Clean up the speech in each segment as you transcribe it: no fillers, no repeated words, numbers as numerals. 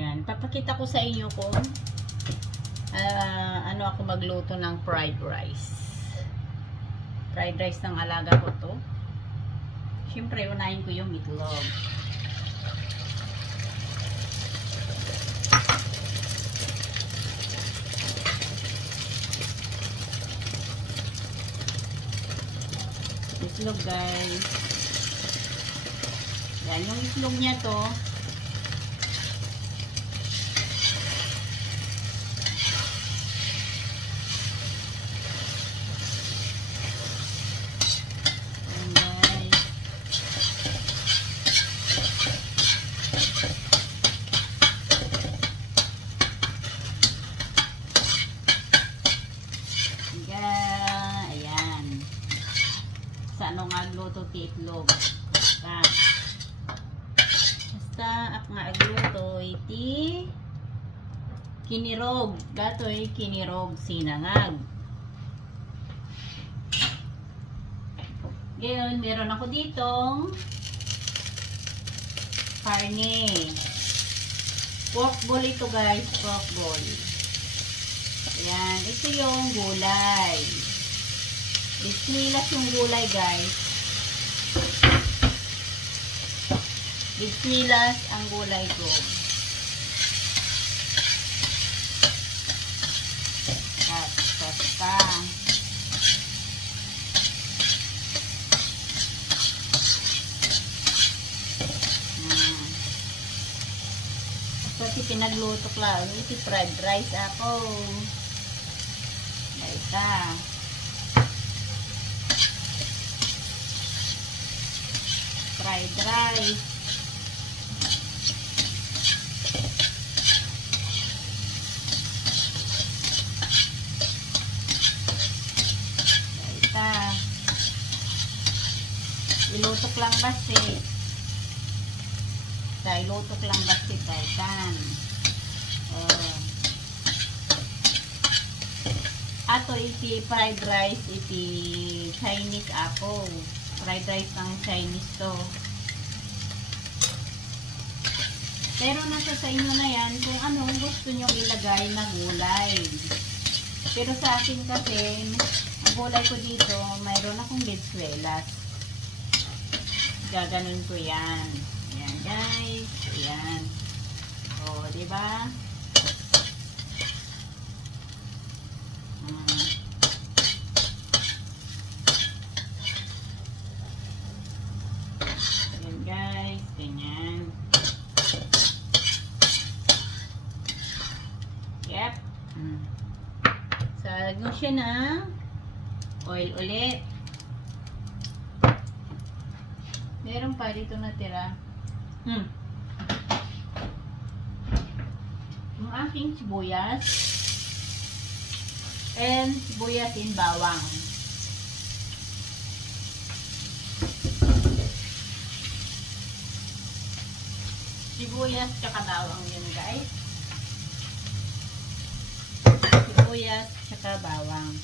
Ayan, papakita ko sa inyo kung ano ako magluto ng fried rice. Fried rice ng alaga ko to. Siyempre, unahin ko yung itlog. Itlog, guys. Yan, yung itlog niya to. Ano nga agluto ti itlog. Basta ak nga agluto iti kinirog. Gatoy kinirog sinangag. Ngayon, meron ako ditong karne. Pork ball ito, guys. Pork ball. Ayan. Ito yung gulay. Bismilas yung gulay, guys. Bismilas ang gulay ko. Basta. Pati pinagluto ko lang. Ito fried rice ako. Baita. Fried rice. Baita. Ilutok lang basi. Ilutok lang basi. Baitan. Ato iti fried rice iti Chinese ako. Fried rice ng Chinese to. Pero nasa sa inyo na yan kung ano gusto nyo ilagay na gulay. Pero sa akin kasi, ang gulay ko dito, mayroon akong bedswelas. Gaganon ko yan. Ayan guys. Ayan. O, diba? Guys, ganyan. Yep. Salagyan siya ng oil ulit. Meron pa dito natira. Yung aking sibuyas and sibuyas in bawang. Sibuyas tsaka bawang yun, guys. Sibuyas tsaka bawang.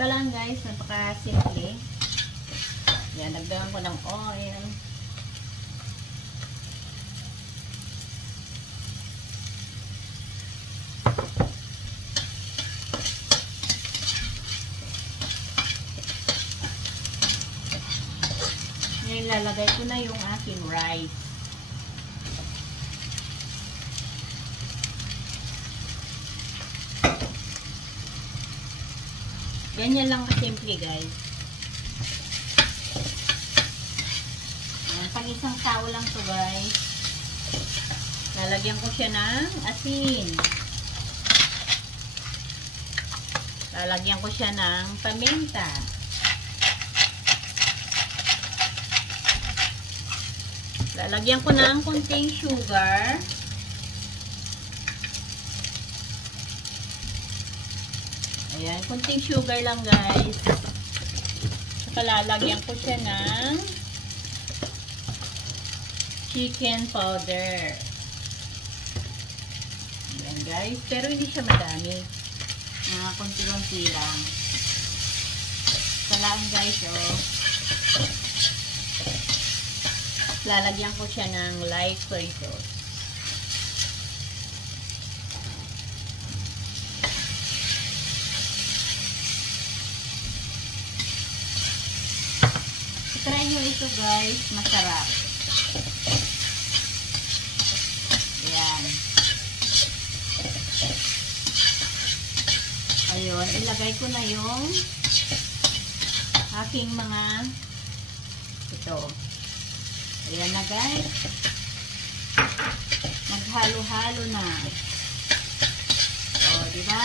Ito lang guys, napaka-simple. Yan, nagdagan ko ng oil. Ngayon, lalagay ko na yung aking rice. Ganyan lang kasimple, guys. Ayan, pang isang tao lang to, guys. Lalagyan ko siya ng asin. Lalagyan ko siya ng paminta. Lalagyan ko ng konting sugar. Ayan, kunting sugar lang guys. Saka lalagyan ko siya ng chicken powder. Ayan guys, pero hindi siya madami. Kunti-kunti lang. Salaan guys, oh. Lalagyan ko siya ng light soy sauce. Try nyo ito guys, masarap. Ayan. Ayun, ilagay ko na yung aking mga ito. Ayan na guys. Naghalo-halo na. O, diba?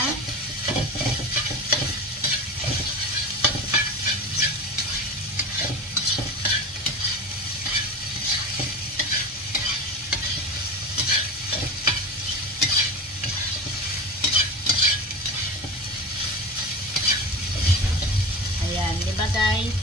Ayan, diba guys?